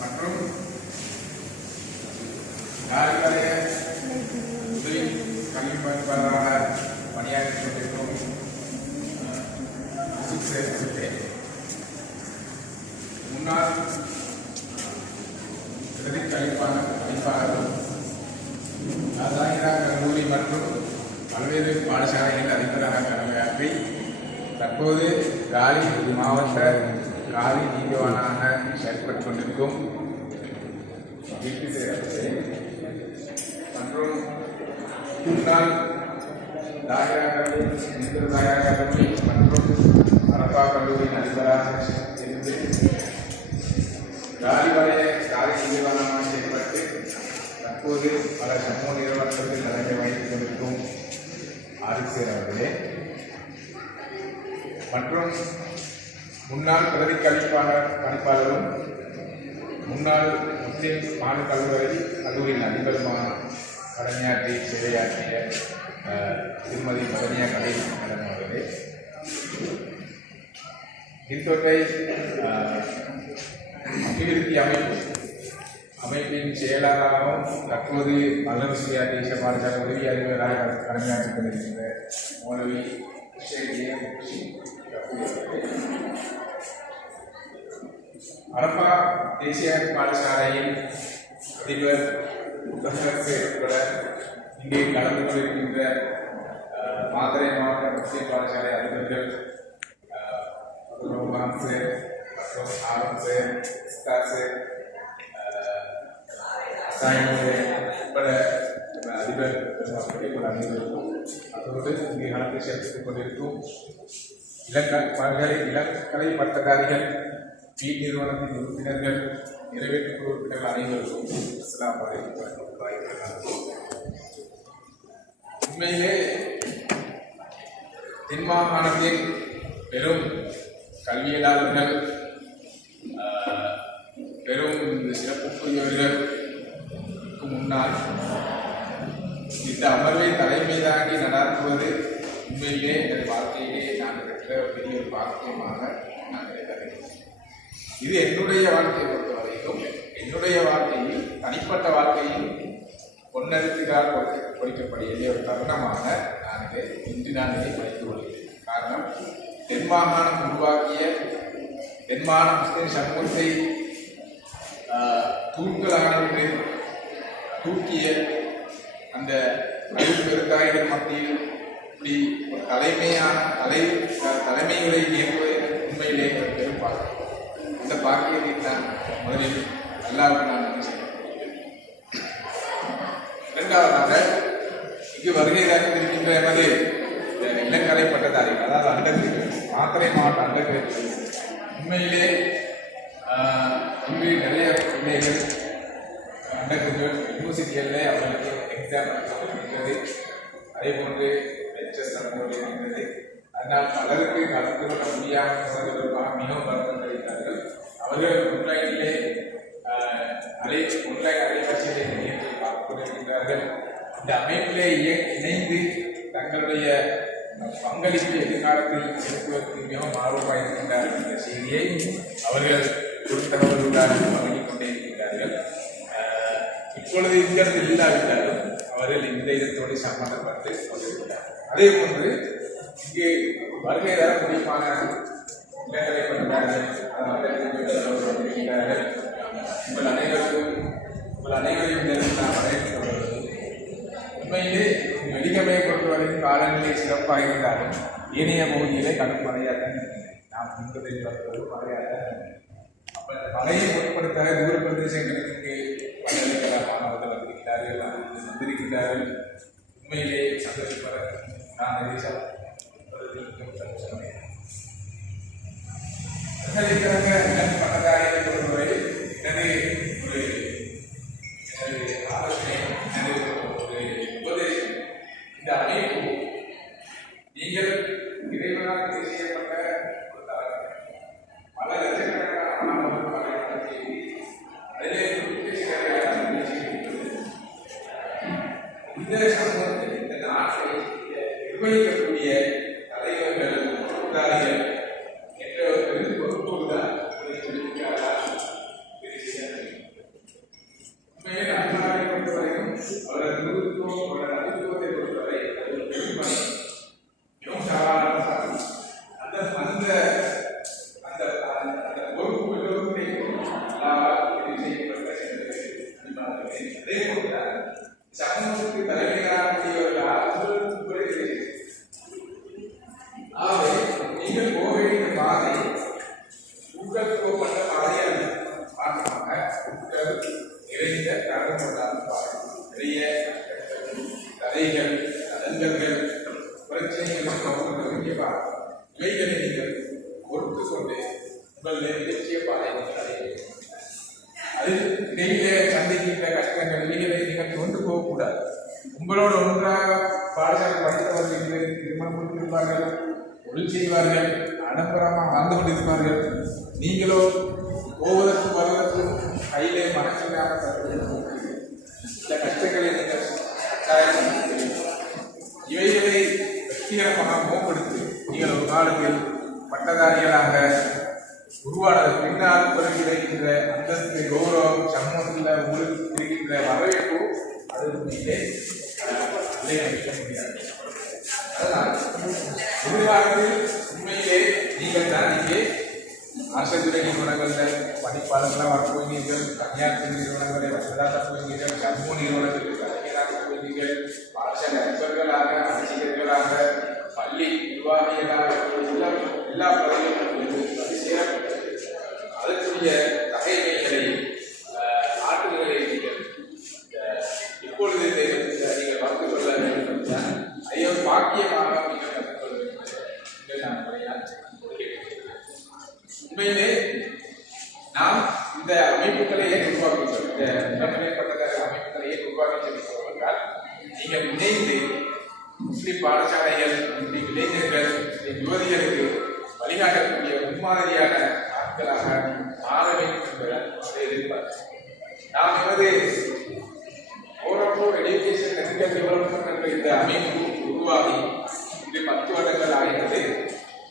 மற்றும் நாளிலே உதவி கல்வி பணிப்பாளராக பணியாற்றிக் கொண்டிருக்கும் முன்னாள் பிரதி கல்விப்பாளரும் கல்லூரி மற்றும் பல்வேறு பாடசாலைகளில் அதிபராக கடமையாற்றி தற்போது காலி மாவட்ட காலி நீதிவானாக செயல்பட்டுக் கொண்டிருக்கும் மற்றும் முன்னாள் கல்லூரி மற்றும் அரப்பா கல்லூரியின் அதிபராக இருந்து காலி வரைய காலி நீதிவானாக செயல்பட்டு தற்போது பல சமூக நிறுவனங்களுக்கு தலைமை வகித்துக் கொண்டிருக்கும் ஆதிசேர் அவர்களே மற்றும் முன்னாள் பிரதி கணிப்பாளரும் முன்னாள் முஸ்லிம் மாநில கல்லூரியின் அதிபருமான கடமையாற்றி சேவையாற்றிய திருமதி மதனியா கலை மேடம் அவர்களே இத்தொகை அபிவிருத்தி அமைப்பின் செயலாளராகவும் தற்போது மல்லருசியா தேசிய பாடசாலை உதவி அதிபராக கடமையாற்றிக் கொண்டிருக்கின்ற மௌலவி அரப்பா தேசிய பாடசாலையின் அதிபர் உட்பட இங்கே கலந்து கொண்டிருக்கின்ற மாத்தறை மாவட்ட முஸ்லிம் பாடசாலை அதிபர்கள் மற்றும் ஆரம் சேர் உட்பட அதிபர் அனைவருக்கும் அதோடு இங்கே கலந்து சேர்த்துக் கொண்டிருக்கும் இளங்கலை பட்டதாரிகள் பி நிறுவனத்தின் உறுப்பினர்கள் நிறைவேற்று குழு உறுப்பினர்கள் அனைவருக்கும் அஸ்ஸலாமு அலைக்கும் வரஹ்மத்துல்லாஹி வபரகாத்துஹு. உண்மையிலே தென் மாகாணத்தின் பெரும் கல்வியலாளர்கள் பெரும் சிறப்புக்குரியவர்களுக்கு முன்னால் இந்த அமர்வை தலைமை தாங்கி நடாத்துவது உண்மையிலே என் வாழ்க்கையிலே நான் பெற்ற பெரிய ஒரு பாக்கியமாக நான் நினைக்கிறேன். இது என்னுடைய வாழ்க்கையை பொறுத்தவரைக்கும் என்னுடைய வாழ்க்கையில் தனிப்பட்ட வாழ்க்கையில் பொன்னெழுத்தினால் பொறிக்கப்படிய ஒரு தருணமாக நான் இன்று நான் இதை படித்துக் கொள்கிறேன். காரணம், தென் மாகாணம் உருவாக்கிய தென் மாகாண முஸ்லிம் சமூகத்தை தூண்களாக தூக்கிய அந்த பெருந்தாயிரம் மத்தியில் இப்படி ஒரு தலைமைகளை இயக்குவது உண்மையிலே ஒரு பெரும் பாக்கியம். இந்த பாக்கியத்தை நான் முதலில் அல்லாஹ்வுக்கு நான் நன்றி செய்கிறேன். இரண்டாவதாக இங்கு வருகை தந்திருக்கின்ற எமது இளங்கலை பட்டதாரிகள், அதாவது அண்டகிரேட் மாத்தறை மாவட்ட அண்டகிரேட், உண்மையிலே இங்கு நிறைய பிள்ளைகள் அண்டகிரேட் யூனிவர்சிட்டிகளில் அவர்களுக்கு எக்ஸாம் இருக்கிறது, அதே போன்று லெக்சர்ஸ் நடந்து இருக்கிறது. அதனால் பலருக்கு கலந்து கொள்ள முடியாமல் போனதற்காக மிகவும் வருத்தம் தெரிவித்தார்கள். அவர்கள் ஒன்லைனிலே ஒன்லைன் அலைவரிசையை நிலையத்தை பார்த்துக் கொண்டிருக்கின்றார்கள். இந்த அமைப்பிலே இணைந்து தங்களுடைய பங்களிப்பு எதிர்காலத்தில் செலுத்துவதற்கு மிகவும் ஆர்வமாக இருக்கின்றார்கள் என்ற செய்தியை அவர்கள் கொடுத்தவர்களுடன் வழங்கிக் கொண்டே இருக்கின்றார்கள். இப்பொழுது இங்கிருந்து இல்லாவிட்டாலும் அவர்கள் இந்த இதத்தோடு சம்பந்தப்பட்டு கொண்டிருக்கிறார்கள். அதே போன்று இங்கு வருகை தர முடியுமான இளங்கலை பட்டதாரிகள் உங்கள் அனைவரையும் நான் வரவேற்றுக் கொள்வது. உண்மையிலே வெடிகமையை பொறுத்தவரைக்கும் காலநிலை சிறப்பாக இருந்தாலும் ஏனைய பகுதியிலே கடும் மழையாகத்தான் இருக்கின்றன. நாம் முன்பதில் வருவது மழையாகத்தான் இருக்கின்றன. அப்போ இந்த மழையை பொருட்படுத்த தூர பிரதேசங்களுக்கு பல்கலைக்கழக மாணவர்கள் வந்திருக்கிறார்கள். உண்மையிலே சந்தோஷப்பட நான் பட்டதாரிகளை பொறுத்தவரை எனது ஒரு ஆலோசனை, எனது ஒரு உபதேசம், இந்த அமைப்பு நீங்கள் இறைவனால் செய்யப்பட்ட பல லட்சக்கணக்கான மாணவர்கள் அதிலே அவரது நிறுவனம் அவரது அனுபவத்தை பொறுத்தவரை அது ஒரு பெருமை மிகவும் சவாலான சாதனை. அந்த அந்த அந்த அந்த பொறுப்பு எல்லோருமே செய்யப்பட்ட அதே போல சமூகத்துக்கு தலைமையாகக்கூடியவர்களாக ஆகவே நீங்கள் போக வேண்டிய பாதை ஊக்கத்துவப்பட்ட பாதையாக மாற்றமாக உங்கள் நிறைந்த காரணப்படாத பாதை நிறைய கதைகள் நலன்கள் பிரச்சனைகள் வேண்டிய பாதை இவைகளை நீங்கள் பொறுத்து கொண்டு உங்கள் நிகழ்ச்சிய பாதை அதில் இடையிலே சந்திக்கின்ற கஷ்டங்கள் இவைகளை நீங்கள் கொண்டு போகக்கூடாது. உங்களோட ஒன்றாக பாடசாலை படித்தவர்கள் திருமணம் முடித்திருப்பார்கள், தொழில் செய்வார்கள், ஆடம்பரமாக வாழ்ந்து கொண்டிருப்பார்கள். நீங்களோ போவதற்கும் வருவதற்கும் கையிலே மனசில்லாமல் இந்த கஷ்டங்களை நீங்கள் இவைகளை வெற்றிகரமாக மேம்படுத்தி நீங்கள் ஒரு காலத்தில் பட்டதாரிகளாக உருவானது பின்னால் பிறகு இருக்கின்ற அந்தஸ்து கௌரவம் சமூகத்தில் உங்களுக்கு இருக்கின்ற வரவேற்பு அது உண்மையிலே நிலைநிறுத்த முடியாது. அதனால் எதிர்காலத்தில் உண்மையிலே நீங்கள் தான் இங்கே அரசுத்துறை நிறுவனங்களில் படிப்பாளர்களாக வரப்போகிறீர்கள், தனியார் நிறுவனங்களை வசதாக போகிறீர்கள், சமூக நிறுவனங்களுக்கு கலைஞராக போகிறீர்கள், பாடசாலை அதிபர்களாக ஆசிரியர்களாக பள்ளி நிர்வாகிகளாக எல்லா பதவிகளும் அதற்குரிய தகைமைகளை ஆற்றுகளை நீங்கள் இப்பொழுது நீங்கள் வளர்த்து கொள்ள வேண்டும் என்றால் அதை ஒரு பாக்கியமாக நீங்கள் கற்றுக்கொள்ள வேண்டும் என்று நான் உண்மையிலே நாம் இந்த அமைப்புகளை ஏன் உருவாக்குகிறோம், இந்த இளநிலைப்பட்ட அமைப்புகளை ஏன் உருவாக்கி செல்கிறோம் என்றால் நீங்கள் இணைந்து முஸ்லிம் பாடசாலைகள், முஸ்லிம் இளைஞர்கள், முஸ்லிம் யுவதிகளுக்கு வழிகாட்டக்கூடிய முன்மாதிரியான ஆட்களாக மாற வேண்டும் என்பதை எதிர்பார்க்கிறோம். நாம் எமது ஓரப்போர் எடுகேஷன் டெக்னிக்கல் டெவலப்மெண்ட் என்ற இந்த அமைப்பு உருவாகி இது 10 வருடங்கள் ஆகிறது.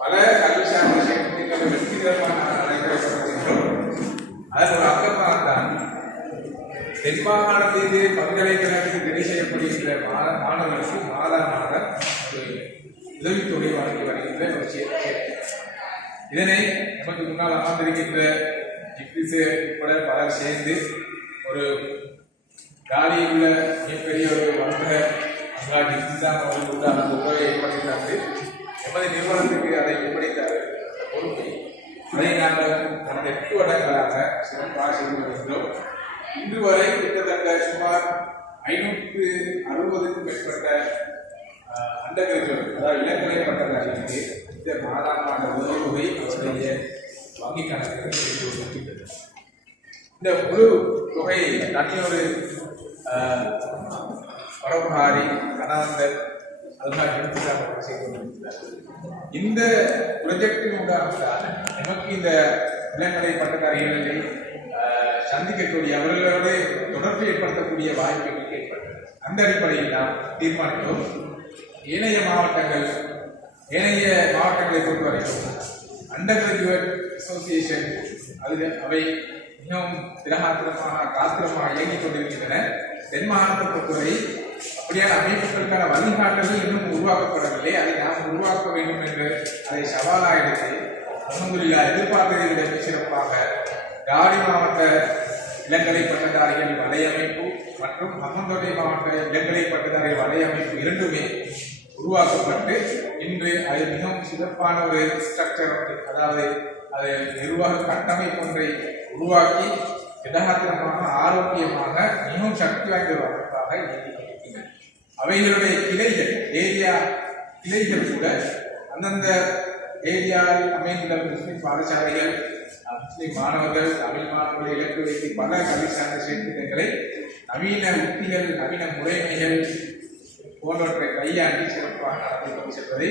பல கல்வி சார்ந்த திட்டங்கள் வெற்றிகரமான நடைபெறப்படுகின்றோம். அதன் ஒரு அங்கமாகத்தான் தென் மாகாணத்திலே பல்கலைக்கழகத்தில் தெரிவு செய்யப்படுகின்ற மாணவர்களுக்கு மாதம் உதவித்தொகை வழங்கி வருகின்ற ஒரு செயல். இதனை நமக்கு முன்னால் அமர்ந்திருக்கின்ற ஜிப்டிஸ் உட்பட பலர் சேர்ந்து ஒரு காலியில் உள்ள மிகப்பெரிய ஒரு வர்த்தக அங்காடி அவர்களுக்கு அந்த உதவியை ஏற்படுத்தினார்கள். எமது நிறுவனத்துக்கு அதை ஒப்படைத்தார் பொறுப்பை. அதை நாங்கள் கடந்த 8 வருடங்களாக சிறப்பாக செய்து வருகின்றோம். இன்று வரை கிட்டத்தட்ட சுமார் 560க்கும் மேற்பட்ட அண்டகிராஜுவேட் அதாவது இளங்கலை பட்டதாரிகளுக்கு இந்த மாதாந்த உதவித்தொகை அவருடைய வங்கி கணக்கில் கொடுக்கின்றது. இந்த முழு தொகையை தனியொரு பரவகாரி கணவந்தர் அதனால் எடுத்துக்காக செய்து கொண்டிருக்கிறார். இந்த ப்ரொஜெக்டின் உண்டாக நமக்கு இந்த இளங்கலை பட்டதாரிகளை சந்திக்கக்கூடிய அவர்களோடு தொடர்பு ஏற்படுத்தக்கூடிய வாய்ப்புகளுக்கு ஏற்பட்டது. அந்த அடிப்படையில் நாம் தீர்மானித்தோம், ஏனைய மாவட்டங்களை பொறுத்தவரைக்கும் அண்டர் கிராஜுவேட் அசோசியேஷன் அவை மிகவும் காத்திரமாக இயங்கிக் கொண்டிருக்கின்றன. தென் மாகாணத்தை பொறுத்தவரை அப்படியான அமைப்புகளுக்கான வழிகாட்டல்கள் இன்னும் உருவாக்கப்படவில்லை. அதை நாம் உருவாக்க வேண்டும் என்று அதை சவாலாக எடுத்து அல்ஹம்துலில்லாஹ் எதிர்பார்த்ததை விட சிறப்பாக காலி மாவட்ட இளங்கலை பட்டதாரிகள் வலையமைப்பு மற்றும் அகமதோட்டை மாவட்ட இளங்கலை பட்டதாரிகள் வலையமைப்பு இரண்டுமே உருவாக்கப்பட்டு இன்று அது மிகவும் சிறப்பான ஒரு ஸ்ட்ரக்சர், அதாவது அது நிர்வாக கட்டமைப்பு ஒன்றை உருவாக்கி யதார்த்தமாக ஆரோக்கியமாக மிகவும் சக்தி வாய்ந்த ஒரு அமைப்பாக இயங்கிக்கொண்டிருக்கின்றன. அவைகளுடைய கிளைகள் ஏரியா கிளைகள் கூட அந்தந்த ஏரியாவில் அமைந்துள்ள முஸ்லிம் பாடசாலைகள், முஸ்லிம் மாணவர்கள், தமிழ் மாணவர்களை இலக்கு வைத்து பல கல்வி சார்ந்த செயற்திட்டங்களை நவீன உத்திகள், நவீன முறைமைகள் போன்றவற்றை கையாண்டி சிறப்பாக நடத்தி செல்வதை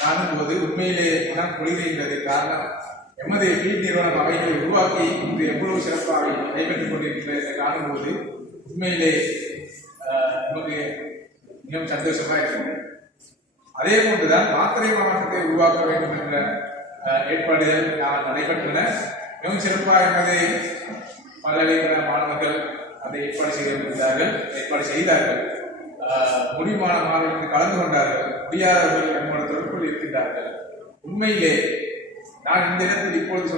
காணும்போது உண்மையிலே மனம் குளிர்கின்றது. காரணம், எமது வீட்டு நிறுவனம் அவைகளை உருவாக்கி இன்று எவ்வளவு சிறப்பாக நடைபெற்றுக் கொண்டிருக்கின்றதை காணும்போது உண்மையிலே நமக்கு மிகவும் சந்தோஷமாக இருக்கிறது. அதே போன்றுதான் மாத்தறை மாவட்டத்தை உருவாக்க வேண்டும் என்ற ஏற்பாடுகள் நடைபெற்றன. மிகவும் சிறப்பாக எமது பல்கலைக்கழக மாணவர்கள் அதை ஏற்பாடு செய்தார்கள். முடிவான மாணவர்கள் கலந்து கொண்டார்கள். முடியாதவர்கள் நம்மளோட தொடர்பில் இருக்கின்றார்கள். உண்மையிலே நான் இந்த இடத்தில் இப்பொழுது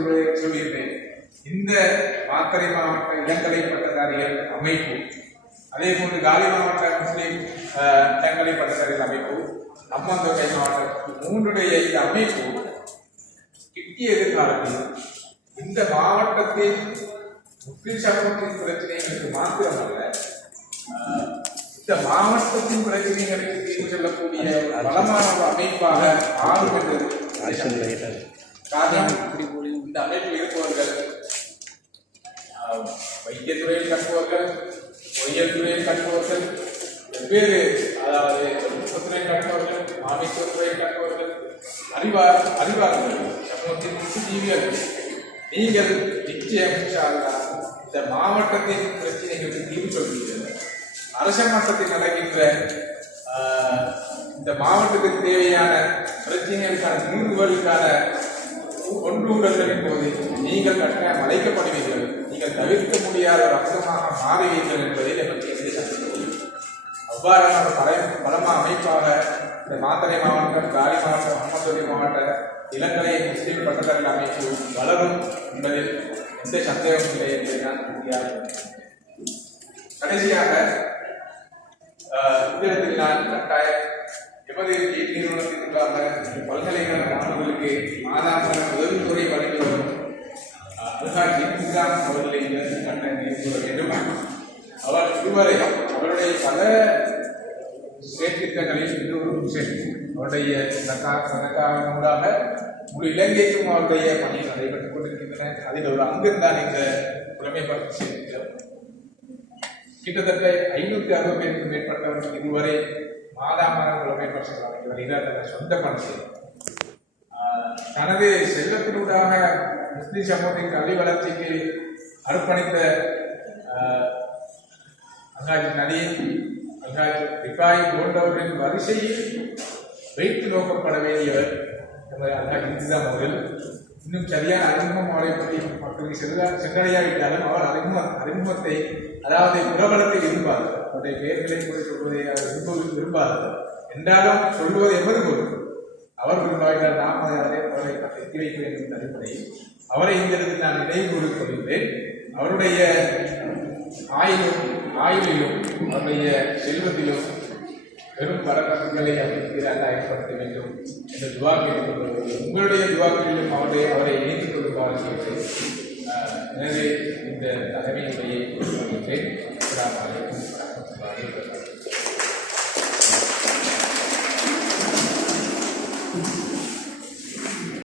சொல்கிறேன், இந்த மாத்தறை மாவட்ட இளங்கலை பட்டதாரிகள் அமைப்பு, அதே போன்று காலி மாவட்ட முஸ்லிம் இளங்கலை பட்டதாரிகள் அமைப்பு, அம்மாந்தோட்டை மாவட்ட மூன்றுடைய இந்த அமைப்பு கிட்டிய எதிர்காலத்தில் இந்த மாவட்டத்தில் முஸ்லிம் சமூகத்தின் பிரச்சனைகளுக்கு மாத்திரமல்ல, இந்த மாவட்டத்தின் பிரச்சனைகளுக்கு தீர்வு சொல்லக்கூடிய பலமான ஒரு அமைப்பாக ஆளும் என்றது காரணம். இந்த அமைப்பில் இருப்பவர்கள் வைத்தியத்துறையில் கற்பவர்கள், பொறியியல் துறையில் கற்பவர்கள், வெவ்வேறு அதாவது தொழில்நுட்பத்துறையில் கற்பவர்கள், மாமித்துவத்துறையில் கற்பவர்கள், அறிவார்கள், சமூகத்தின் புத்திஜீவிகள். நீங்கள் நிச்சயம் இந்த மாவட்டத்தின் பிரச்சனைகளுக்கு தீர்வு சொல்கிறீர்கள். அரச மட்டத்தில் நடக்கின்ற இந்த மாவட்டத்துக்கு தேவையான பிரச்சனைகளுக்கான தீர்வுகளுக்கான கொண்டுடல்களின் போது நீங்கள் கட்டாயம் அழைக்கப்படுவீர்கள். நீங்கள் தவிர்க்க முடியாத ஒரு அம்சமாக மாறுவீர்கள் என்பதில் எனக்கு எந்த சந்தேகம். அவ்வாறான ஒரு பலமான அமைப்பாக இந்த மாத்தறை மாவட்டம், காலி மாவட்டம், அம்மத்தொடி மாவட்ட இளங்கலை முஸ்லிம் பட்டதாரிகள் அமைப்பு வளரும் என்பதில் எந்த சந்தேகமும் இல்லை என்பதை நான் உறுதியாக. கடைசியாக இந்த நான் கட்டாயம் எமது நிறுவனத்திற்காக பல்கலைக்கழக மாணவர்களுக்கு மாதாந்திர உதவித்தொகை வழங்கி வரும் இன்சாம் அவர்களை கட்ட வேண்டும். அவர் இதுவரை அவருடைய பல செயற்திட்டங்களில் இது ஒரு அவருடைய சதக்காக முழு இலங்கைக்கும் அவருடைய பணி நடைபெற்றுக் கொண்டிருக்கின்றன. அதில் ஒரு அங்குதான் இந்த புலமைப்படுத்தி செய்திருக்கிறோம். கிட்டத்தட்ட 560 மேற்பட்டவர்கள் இதுவரை மாதாமான புலமைப்படுத்தி வழங்கியவர் சொந்த பணத்தில் தனது செல்வத்தினூடாக முஸ்லிம் சமூகத்தின் கல்வி வளர்ச்சிக்கு அர்ப்பணித்த அங்காஜி நதீன், அங்காஜி ரிபாய் போன்றவர்களின் வரிசையில் வைத்து நோக்கப்பட வேண்டியவர் அங்காஜி இன்சாம் அவர்கள். இன்னும் சரியான அறிமுகம் அவரை பற்றி மக்களுக்கு சென்றடையாவிட்டாலும் அவர் அறிமுகத்தை அதாவது புறவலத்தை விரும்பார்கள். அவருடைய பெயர்களை கூட சொல்வதை அவர் விரும்பார்கள் என்றாலும் சொல்வது எவ்வளவு பொருள் அவர் விரும்பாவிட்டால் நாம் அவரை எத்தி வைக்க வேண்டும் என்ற அடிப்படையில் அவரை இந்த இடத்தில் நான் நினைவு கொள்கிறேன். அவருடைய ஆய்விலும் அவருடைய செல்வத்திலும் பெரும் பரக்கங்களை ஏற்படுத்த வேண்டும் என்ற துவாக்கள் உங்களுடைய துவாக்களிலும் அவரை இணைத்துக் கொள்ளும். எனவே இந்த தலைமையுடைய